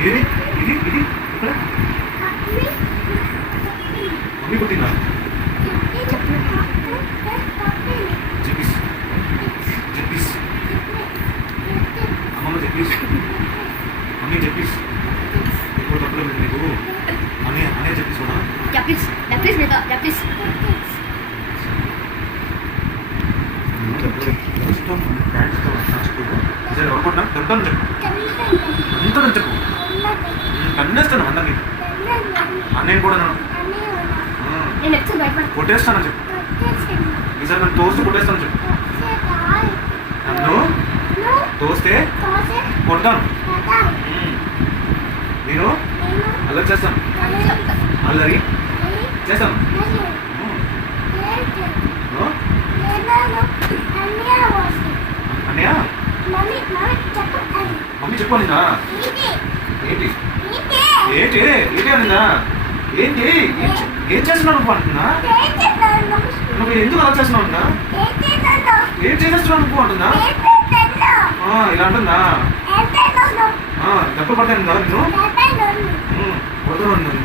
ఏది ఇది ఇది ఇక్కడ మమ్మీ కొట్టిందా? చెప్పీస్ చెప్పీస్ అమ్మమ్మ చెప్పీస్ మమ్మీ చెప్పీస్ ఇప్పుడు తప్పులో మీద నీకు అనే అనే చెప్పీస్ కూడా చెప్పీస్ చెప్పీస్ మీద చెప్పీస్ ఎవరుకుంటున్నా దొరుకుతాను చెప్పు అంతా చెప్పు కన్నేస్తాను అందరినీ అన్నయ్య కూడా కొట్టేస్తాను చెప్పు ఈసారి నన్ను తోస్తే కొట్టేస్తాను చెప్పు నన్ను తోస్తే కొడతాను నేను అల్లరి చేస్తాను అల్లరి చేస్తాను అన్నయ్య మమ్మీ చెప్పాలిందా ఏంటి ఏంటి ఏంటి అనిందా ఏంటి ఏం చేస్తున్నావు నువ్వు అంటున్నా నువ్వు ఎందుకు అలా చేస్తున్నావు అంటున్నా ఏం చేసేస్తున్నావు నువ్వు అంటున్నా ఇలా అంటుందా దెబ్బలు పడతాను కదా నిన్ను కొడుతున్నాను నిన్ను